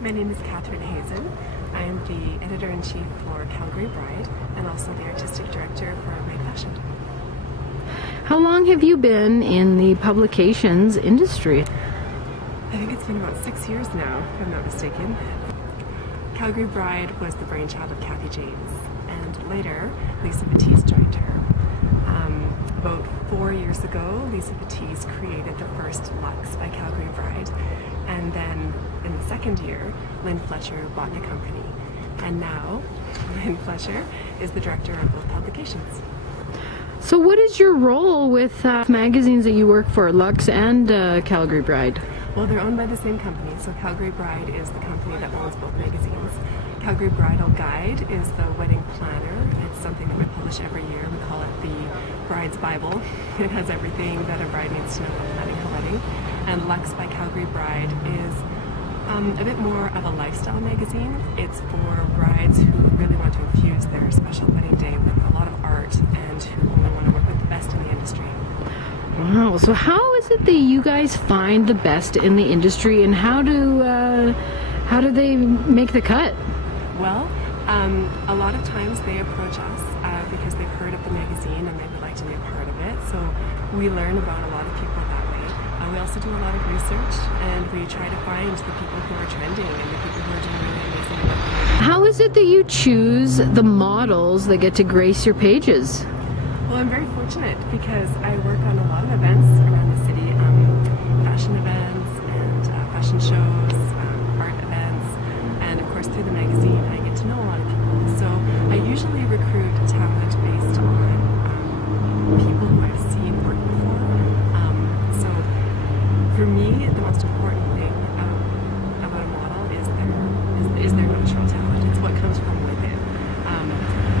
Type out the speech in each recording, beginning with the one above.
My name is Hazin. I am the editor-in-chief for Calgary Bride and also the artistic director for My Fashion. How long have you been in the publications industry? I think it's been about 6 years now, if I'm not mistaken. Calgary Bride was the brainchild of Kathy James, and later Lisa Batiste joined her. About 4 years ago, Lisa Batiste created the first Luxe by Calgary Bride, and then in the second year, Lynn Fletcher bought the company. And now, Lynn Fletcher is the director of both publications. So what is your role with magazines that you work for, Luxe and Calgary Bride? Well, they're owned by the same company, so Calgary Bride is the company that owns both magazines. Calgary Bridal Guide is the wedding planner. It's something that we publish every year. We call it the Bride's Bible. It has everything that a bride needs to know about planning her wedding. And Luxe by Calgary Bride is a bit more of a lifestyle magazine. It's for brides who really want to infuse their special wedding day with a lot of art and who only want to work with the best in the industry. Wow, so how is it that you guys find the best in the industry, and how do they make the cut? Well, a lot of times they approach us because they've heard of the magazine and they would like to be a part of it. So we learn about a lot of people that way. We also do a lot of research, and we try to find the people who are trending and the people who are doing really amazing work. How is it that you choose the models that get to grace your pages? Well, I'm very fortunate because I work on a lot of events around the city, fashion events and fashion shows, art events, and of course through the magazine I get to know a lot of people. So I usually recruit talent based on people who I've seen work before. So for me, the most important thing about a model is their natural talent. It's what comes from within.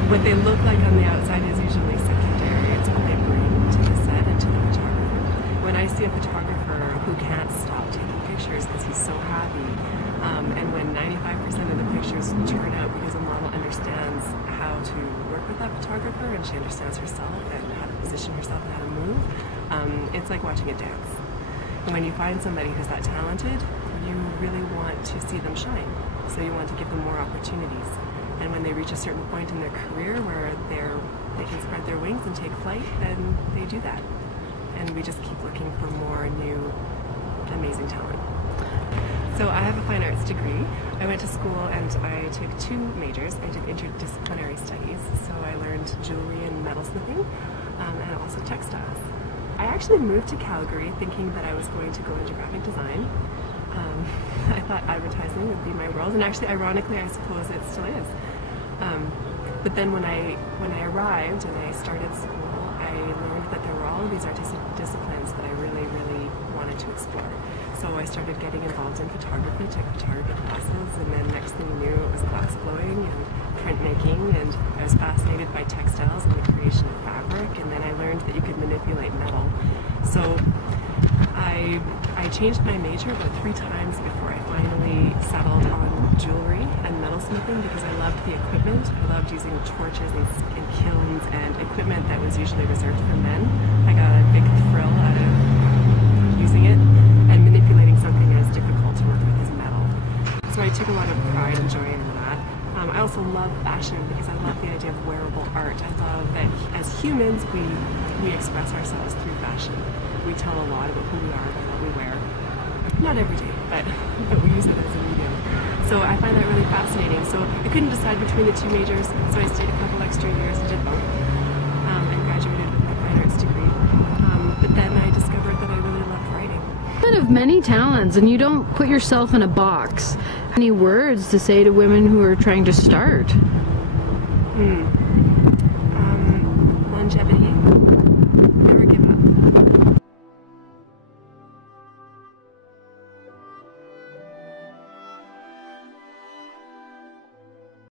What they look like on the outside is usually secondary. It's what they bring to the set and to the photographer. When I see a photographer who can't stop taking pictures because he's so happy, and when 95% of the pictures turn out because a model understands how to work with that photographer and she understands herself and how to position herself and how to move, it's like watching a dance. And when you find somebody who's that talented, you really want to see them shine. So you want to give them more opportunities. And when they reach a certain point in their career where they can spread their wings and take flight, then they do that. And we just keep looking for more new, amazing talent. So I have a fine arts degree. I went to school and I took 2 majors. I did interdisciplinary studies, so I learned jewelry and metalsmithing, and also textiles. I actually moved to Calgary thinking that I was going to go into graphic design. I thought advertising would be my world, and actually, ironically, I suppose it still is. But then when I arrived and I started school, I learned that there were all of these artistic disciplines that I really, really wanted to explore. So I started getting involved in photography, took photography classes, and then next thing you knew, it was glass blowing and printmaking, and I was fascinated by textiles and the creation of fabric, and then I learned that you could manipulate metal. So I changed my major about 3 times before I finally settled on jewelry and metalsmithing because I loved the equipment. I loved using torches and kilns and equipment that was usually reserved for men. I got a big thrill out of using it and manipulating something as difficult to work with as metal. So I took a lot of pride and joy in that. I also love fashion because I love the idea of wearable art. I love that as humans we express ourselves through fashion. We tell a lot about who we are by what we wear. Not every day, but we use it as a medium. So I find that really fascinating. So I couldn't decide between the 2 majors, so I stayed a couple extra years and did both, and graduated with my fine arts degree. But then I discovered that I really loved writing. You have many talents, and you don't put yourself in a box. Any words to say to women who are trying to start?